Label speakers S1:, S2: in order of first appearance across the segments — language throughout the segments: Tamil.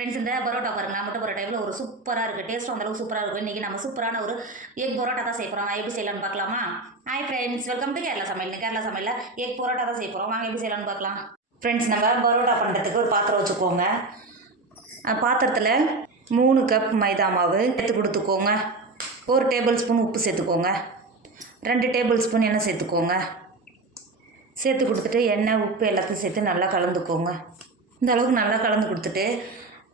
S1: ஃப்ரெண்ட்ஸ் இந்த பரோட்டா பாருங்கள் நான் மட்டும் பரோட்டா எவ்வளோ ஒரு சூப்பராக இருக்குது டேஸ்ட்டும் அந்த அளவுக்கு சூப்பராக இருக்கும். இன்றைக்கி நம்ம சூப்பரான ஒரு எக் பரோட்டா தான் செய்ய போகிறோம் எப்படி செய்யலாம்னு பார்க்கலாமா? Hi friends welcome to Kerala சமையல் கேரளா சமையலில் எக் பரோட்டா தான் செய்ய போகிறோம் வாங்க எப்படி செய்யலாம்னு பார்க்கலாம். ஃப்ரெண்ட்ஸ் நம்ம பரோட்டா பண்ணுறதுக்கு ஒரு பாத்திரம் வச்சுக்கோங்க. பாத்திரத்தில் மூணு கப் மைதா மாவு சேர்த்து கொடுத்துக்கோங்க. ஒரு டேபிள் ஸ்பூன் உப்பு சேர்த்துக்கோங்க. ரெண்டு டேபிள் ஸ்பூன் எண்ணெய் சேர்த்துக்கோங்க. சேர்த்து கொடுத்துட்டு எண்ணெய் உப்பு எல்லாத்தையும் சேர்த்து நல்லா கலந்துக்கோங்க. இந்த அளவுக்கு நல்லா கலந்து கொடுத்துட்டு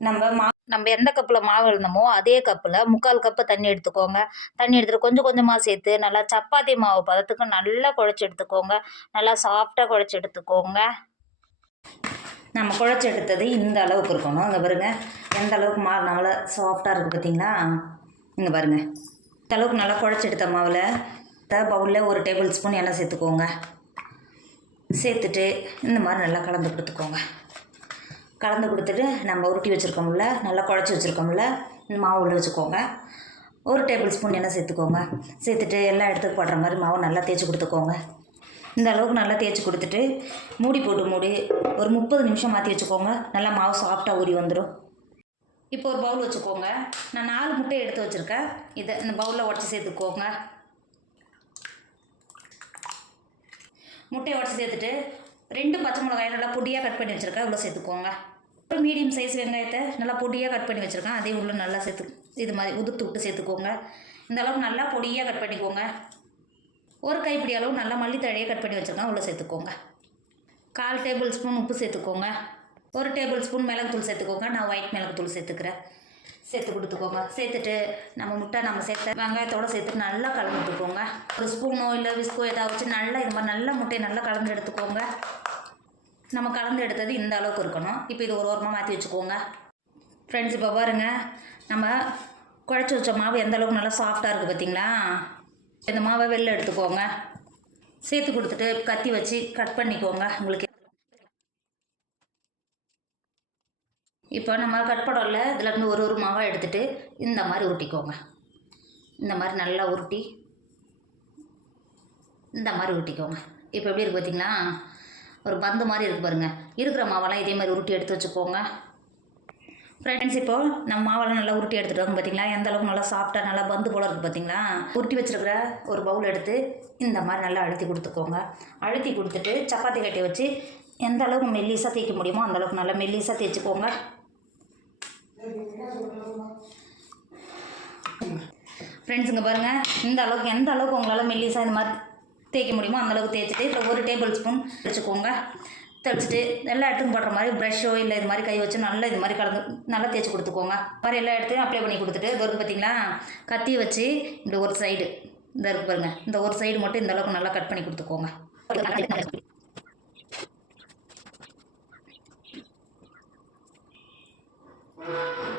S1: நம்ம மா நம்ம எந்த கப்பில் மாவு இருந்தோமோ அதே கப்பில் முக்கால் கப்பு தண்ணி எடுத்துக்கோங்க. தண்ணி எடுத்துகிட்டு கொஞ்சம் கொஞ்சமாக சேர்த்து நல்லா சப்பாத்தி மாவு பதத்துக்கு நல்லா குழச்சி எடுத்துக்கோங்க. நல்லா சாஃப்டாக குழச்சி எடுத்துக்கோங்க. நம்ம குழச்சி எடுத்தது இந்த அளவுக்கு இருக்கணும். இங்கே பாருங்கள் எந்த அளவுக்கு மாவு நல்லா சாஃப்டாக இருக்குது பார்த்தீங்களா இங்கே பாருங்க. இந்த அளவுக்கு நல்லா குழச்சி எடுத்த மாவில் த பவுலில் ஒரு டேபிள் ஸ்பூன் எண்ணெய் சேர்த்துக்கோங்க. சேர்த்துட்டு இந்த மாதிரி நல்லா கலந்து கொடுத்துக்கோங்க. கலந்து கொடுத்துட்டு நம்ம உருட்டி வச்சுருக்கோம்ல நல்லா குழச்சி வச்சுருக்கோம்ல இந்த மாவு உள்ள வச்சுக்கோங்க. ஒரு டேபிள் ஸ்பூன் எண்ணெய் சேர்த்துக்கோங்க. சேர்த்துட்டு எல்லா இடத்துக்கு படுற மாதிரி மாவு நல்லா தேய்ச்சி கொடுத்துக்கோங்க. இந்த அளவுக்கு நல்லா தேய்ச்சி கொடுத்துட்டு மூடி போட்டு மூடி ஒரு முப்பது நிமிஷம் மாற்றி வச்சுக்கோங்க. நல்லா மாவு சாஃப்டாக ஊறி வந்துடும் இப்போ ஒரு பவுல் வச்சுக்கோங்க. நான் நாலு முட்டை எடுத்து வச்சுருக்கேன். இதை இந்த பவுலில் உடச்சி சேர்த்துக்கோங்க. முட்டையை உடச்சி சேர்த்துட்டு ரெண்டு பச்சை மிளகாயை நல்லா பொடியாக கட் பண்ணி வச்சுருக்கேன். இவ்வளோ சேர்த்துக்கோங்க. ஒரு மீடியம் சைஸ் வெங்காயத்தை நல்லா பொடியாக கட் பண்ணி வச்சுருக்கேன். அதையும் உள்ள நல்லா சேர்த்து இது மாதிரி உதுத்து விட்டு சேர்த்துக்கோங்க. இந்த அளவுக்கு நல்லா பொடியாக கட் பண்ணிக்கோங்க. ஒரு கைப்பிடி அளவு நல்லா மல்லித்தழையை கட் பண்ணி வச்சுருக்கேன். உள்ள சேர்த்துக்கோங்க. கால் டேபிள் ஸ்பூன் உப்பு சேர்த்துக்கோங்க. ஒரு டேபிள் ஸ்பூன் மிளகுத்தூள் சேர்த்துக்கோங்க. நான் ஒயிட் மிளகுத்தூள் சேர்த்துக்கிறேன். சேர்த்து கொடுத்துக்கோங்க. சேர்த்துட்டு நம்ம முட்டை நம்ம சேர்த்த வெங்காயத்தோடு சேர்த்துட்டு நல்லா கலந்துட்டுக்கோங்க ஒரு ஸ்பூனோ இல்லை விஸ்கோ ஏதாவது வச்சு நல்லா இது மாதிரி நல்லா முட்டையை நல்லா கலந்து எடுத்துக்கோங்க. நம்ம கலந்து எடுத்தது இந்த அளவுக்கு இருக்கணும். இப்போ இது ஒரு ஓரமாக மாற்றி வச்சுக்கோங்க. ஃப்ரெண்ட்ஸ் இப்போ பாருங்கள் நம்ம குழச்சி வச்ச மாவு எந்த அளவுக்கு நல்லா சாஃப்டாக இருக்குது பார்த்தீங்களா இந்த மாவை வெளில எடுத்துக்கோங்க. சேர்த்து கொடுத்துட்டு கத்தி வச்சு கட் பண்ணிக்கோங்க. உங்களுக்கு இப்போ நம்ம கட் பண்ணல இதில் இருந்து ஒரு ஒரு மாவாக எடுத்துகிட்டு இந்த மாதிரி உருட்டிக்கோங்க. இந்த மாதிரி நல்லா உருட்டி இந்த மாதிரி உருட்டிக்கோங்க. இப்போ எப்படி இருக்குது பார்த்தீங்களா? ஒரு பந்து மாதிரி இருக்குது பாருங்க. இருக்கிற மாவெல்லாம் இதே மாதிரி உருட்டி எடுத்து வச்சுக்கோங்க. ஃப்ரெண்ட்ஸ் இப்போ நம்ம மாவெல்லாம் நல்லா உருட்டி எடுத்துகிட்டு வாங்க பார்த்தீங்களா? எந்த அளவுக்கு நல்லா சாஃப்டாக நல்லா பந்து போல் இருக்குது பார்த்தீங்களா? உருட்டி வச்சிருக்கிற ஒரு பவுல் எடுத்து இந்த மாதிரி நல்லா அழுத்தி கொடுத்துக்கோங்க. அழுத்தி கொடுத்துட்டு சப்பாத்தி கட்டி வச்சு எந்த அளவுக்கு மெல்லிசாக தேய்க்க முடியுமோ அந்த அளவுக்கு நல்லா மெல்லிசாக தேய்ச்சிக்கோங்க. ஃப்ரெண்ட்ஸுங்க பாருங்கள் இந்த அளவுக்கு எந்த அளவுக்கு உங்களால் மெல்லிஸாக இந்த மாதிரி தேய்க்க முடியுமோ அந்த அளவுக்கு தேய்ச்சிட்டு இப்போ ஒரு டேபிள் ஸ்பூன் வச்சுக்கோங்க. தெளிச்சிட்டு எல்லா இடத்துக்கும் படுற மாதிரி ப்ரஷ்ஷோ இல்லை இது மாதிரி கை வச்சு நல்லா இது மாதிரி கலந்து நல்லா தேய்ச்சி கொடுத்துக்கோங்க. மாதிரி எல்லா இடத்தையும் அப்ளை பண்ணி கொடுத்துட்டு இது வரைக்கும் பார்த்தீங்களா கத்தி வச்சு இந்த ஒரு சைடு இந்த இருக்கு பாருங்க. இந்த ஒரு சைடு மட்டும் இந்த அளவுக்கு நல்லா கட் பண்ணி கொடுத்துக்கோங்க.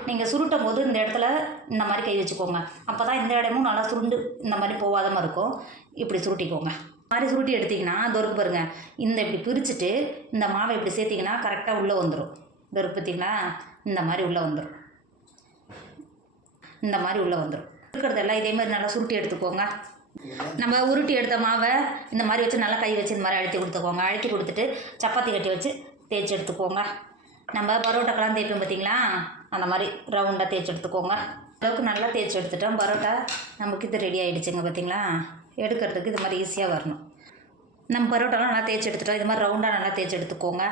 S1: நீங்கள் சுருட்டும் போது இந்த இடத்துல இந்த மாதிரி கை வச்சுக்கோங்க. அப்போ தான் இந்த இடமும் நல்லா சுருண்டு இந்த மாதிரி போகாத மாதிரி இருக்கும். இப்படி சுருட்டிக்கோங்க. மாதிரி சுருட்டி எடுத்திங்கன்னா தொருக்கு பாருங்க. இந்த இப்படி பிரிச்சுட்டு இந்த மாவை இப்படி சேர்த்திங்கன்னா கரெக்டாக உள்ளே வந்துடும் தொருக்கு பார்த்திங்களா இந்த மாதிரி உள்ளே வந்துடும் இந்த மாதிரி உள்ளே வந்துடும் இருக்கிறதெல்லாம் இதே மாதிரி நல்லா சுருட்டி எடுத்துக்கோங்க. நம்ம உருட்டி எடுத்த மாவை இந்த மாதிரி வச்சு நல்லா கை வச்சு இந்த மாதிரி அழுத்தி கொடுத்துக்கோங்க. அழுத்தி கொடுத்துட்டு சப்பாத்தி கட்டி வச்சு தேய்ச்சி எடுத்துக்கோங்க. நம்ம பரோட்டாக்கெல்லாம் தேய்ப்போம் பார்த்தீங்களா அந்த மாதிரி ரவுண்டாக தேய்ச்சி எடுத்துக்கோங்க. அளவுக்கு நல்லா தேய்ச்சி எடுத்துட்டோம் பரோட்டா நமக்கு இது ரெடி ஆகிடுச்சுங்க பார்த்தீங்களா எடுக்கிறதுக்கு இது மாதிரி ஈஸியாக வரணும். நம்ம பரோட்டாலாம் நல்லா தேய்ச்சி எடுத்துட்டோம் இது மாதிரி ரவுண்டாக நல்லா தேய்ச்சி எடுத்துக்கோங்க.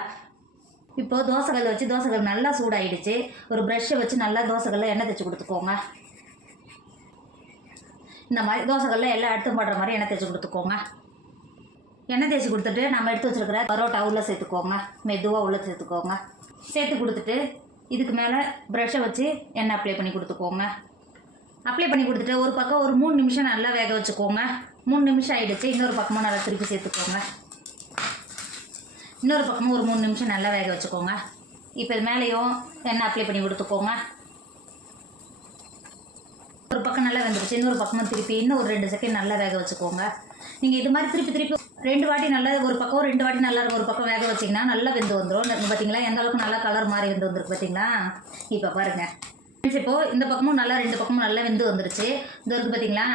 S1: இப்போது தோசைகள் வச்சு தோசைகள் நல்லா சூடாகிடுச்சு ஒரு ப்ரஷ்ஷை வச்சு நல்லா தோசைகளில் எண்ணெய் தேய்ச்சி கொடுத்துக்கோங்க. இந்த மாதிரி தோசைகளில் எல்லாம் எடுத்து போடுற மாதிரி எண்ணெய் தேய்ச்சி கொடுத்துக்கோங்க. எண்ணெய் தேய்ச்சி கொடுத்துட்டு நம்ம எடுத்து வச்சுருக்கிற பரோட்டா உள்ளே சேர்த்துக்கோங்க. மெதுவாக உள்ளே சேர்த்துக்கோங்க. சேர்த்து கொடுத்துட்டு இதுக்கு மேலே ப்ரெஷ்ஷை வச்சு எண்ணெய் அப்ளை பண்ணி கொடுத்துக்கோங்க. அப்ளை பண்ணி கொடுத்துட்டு ஒரு பக்கம் ஒரு மூணு நிமிஷம் நல்லா வேக வச்சுக்கோங்க. மூணு நிமிஷம் ஆகிடுச்சு இன்னொரு பக்கமும் நல்லா திருப்பி சேர்த்துக்கோங்க. இன்னொரு பக்கமும் ஒரு மூணு நிமிஷம் நல்லா வேக வச்சுக்கோங்க. இப்போ இது மேலேயும் எண்ணெய் அப்ளை பண்ணி கொடுத்துக்கோங்க. ஒரு பக்கம் நல்லா வெந்துருச்சு இன்னொரு பக்கமும் திருப்பி இன்னும் ஒரு ரெண்டு செகண்ட் நல்லா வேக வச்சுக்கோங்க. நீங்கள் இது மாதிரி திருப்பி திருப்பி ரெண்டு வாட்டி நல்லா ஒரு பக்கம் ரெண்டு வாட்டி நல்லா ஒரு பக்கம் வேக வச்சிங்கன்னா நல்லா வெந்து வந்துடும் பார்த்தீங்களா எந்த அளவுக்கு நல்லா கலர் மாதிரி வெந்து வந்துருக்கு பார்த்தீங்களா இப்போ பாருங்கள் ஃப்ரெண்ட்ஸ் இப்போ இந்த பக்கமும் நல்லா ரெண்டு பக்கமும் நல்லா வெந்து வந்துருச்சு. இந்த இருக்கு பார்த்தீங்களா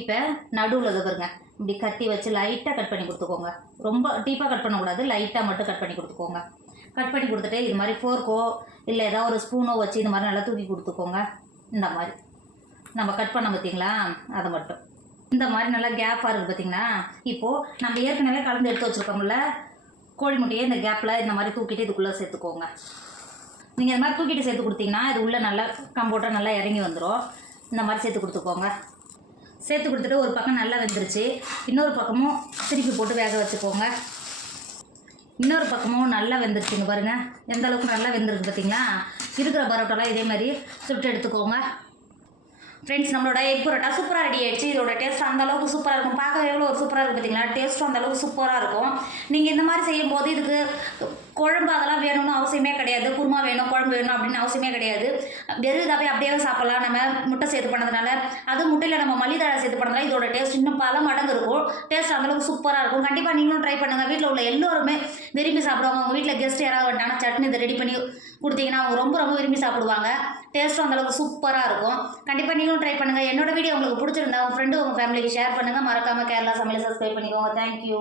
S1: இப்போ நடுவில் இது பாருங்க. இப்படி கட்டி வச்சு லைட்டாக கட் பண்ணி கொடுத்துக்கோங்க. ரொம்ப டீப்பாக கட் பண்ணக்கூடாது. லைட்டாக மட்டும் கட் பண்ணி கொடுத்துக்கோங்க. கட் பண்ணி கொடுத்துட்டு இது மாதிரி ஃபோர்க்கோ இல்லை ஏதாவது ஒரு ஸ்பூனோ வச்சு இந்த மாதிரி நல்லா தூக்கி கொடுத்துக்கோங்க. இந்த மாதிரி. நம்ம கட் பண்ண பார்த்தீங்களா அதை மட்டும். இந்த மாதிரி நல்லா கேப்பாக இருக்குது பார்த்தீங்கன்னா இப்போது நம்ம ஏற்கனவே கலந்து எடுத்து வச்சுருக்கோம்ல கோழி முட்டையை இந்த கேப்பில் இந்த மாதிரி தூக்கிட்டு இதுக்குள்ளே சேர்த்துக்கோங்க. நீங்கள் இந்த மாதிரி தூக்கிட்டு சேர்த்து கொடுத்தீங்கன்னா இது உள்ளே நல்லா கம்போட்டாக நல்லா இறங்கி வந்துடும் இந்த மாதிரி சேர்த்து கொடுத்துக்கோங்க. சேர்த்து கொடுத்துட்டு ஒரு பக்கம் நல்லா வெந்துருச்சு. இன்னொரு பக்கமும் திருப்பி போட்டு வேக வச்சுக்கோங்க. இன்னொரு பக்கமும் நல்லா வெந்துருச்சுங்க பாருங்கள் எந்த அளவுக்கு நல்லா வெந்திருக்கு பார்த்தீங்களா இருக்கிற பரோட்டாலாம் இதே மாதிரி சுட்டு எடுத்துக்கோங்க. ஃப்ரெண்ட்ஸ் நம்மளோட எக் பரோட்டா சூப்பராக ரெடி ஆயிடுச்சு. இதோட டேஸ்ட் அந்த அளவுக்கு சூப்பராக இருக்கும். பார்க்க எவ்வளோ ஒரு சூப்பராக இருக்கும் பார்த்தீங்களா டேஸ்ட்டும் அந்த அளவுக்கு சூப்பராக இருக்கும். நீங்கள் இந்த மாதிரி செய்யும்போது இதுக்கு குழம்பு அதெல்லாம் வேணும்னு அவசியமே கிடையாது. குருமா வேணும் குழம்பு வேணும் அப்படின்னு அவசியமே கிடையாது. வெறும் இதாகவே அப்படியே சாப்பிடலாம். நம்ம முட்டை சேர்த்து பண்ணதுனால அது முட்டையில் நம்ம மல்லிதழை சேர்த்து பண்ணதுனால இதோட டேஸ்ட் இன்னும் பல மடங்கு இருக்கும். டேஸ்ட் அந்தளவுக்கு சூப்பராக இருக்கும். கண்டிப்பாக நீங்களும் ட்ரை பண்ணுங்கள் வீட்டில் உள்ள எல்லோருமே விரும்பி சாப்பிடுவாங்க. உங்கள் வீட்டில் கெஸ்ட் யாராவது வந்துட்டாங்கன்னா சட்னி இதை ரெடி பண்ணி கொடுத்தீங்கன்னா அவங்க ரொம்ப ரொம்ப விரும்பி சாப்பிடுவாங்க. டேஸ்ட்டும் அந்தளவுக்கு சூப்பராக இருக்கும். கண்டிப்பாக நீங்களும் ட்ரை பண்ணுங்கள் என்னோட வீடியோ உங்களுக்கு பிடிச்சிருந்தா உங்கள் ஃப்ரெண்டு உங்கள் ஃபேமிலிக்கு ஷேர் பண்ணுங்கள் மறக்காமல் கேரளா சமையல் சப்ஸ்கிரைப் பண்ணிக்கோங்க. தேங்க்யூ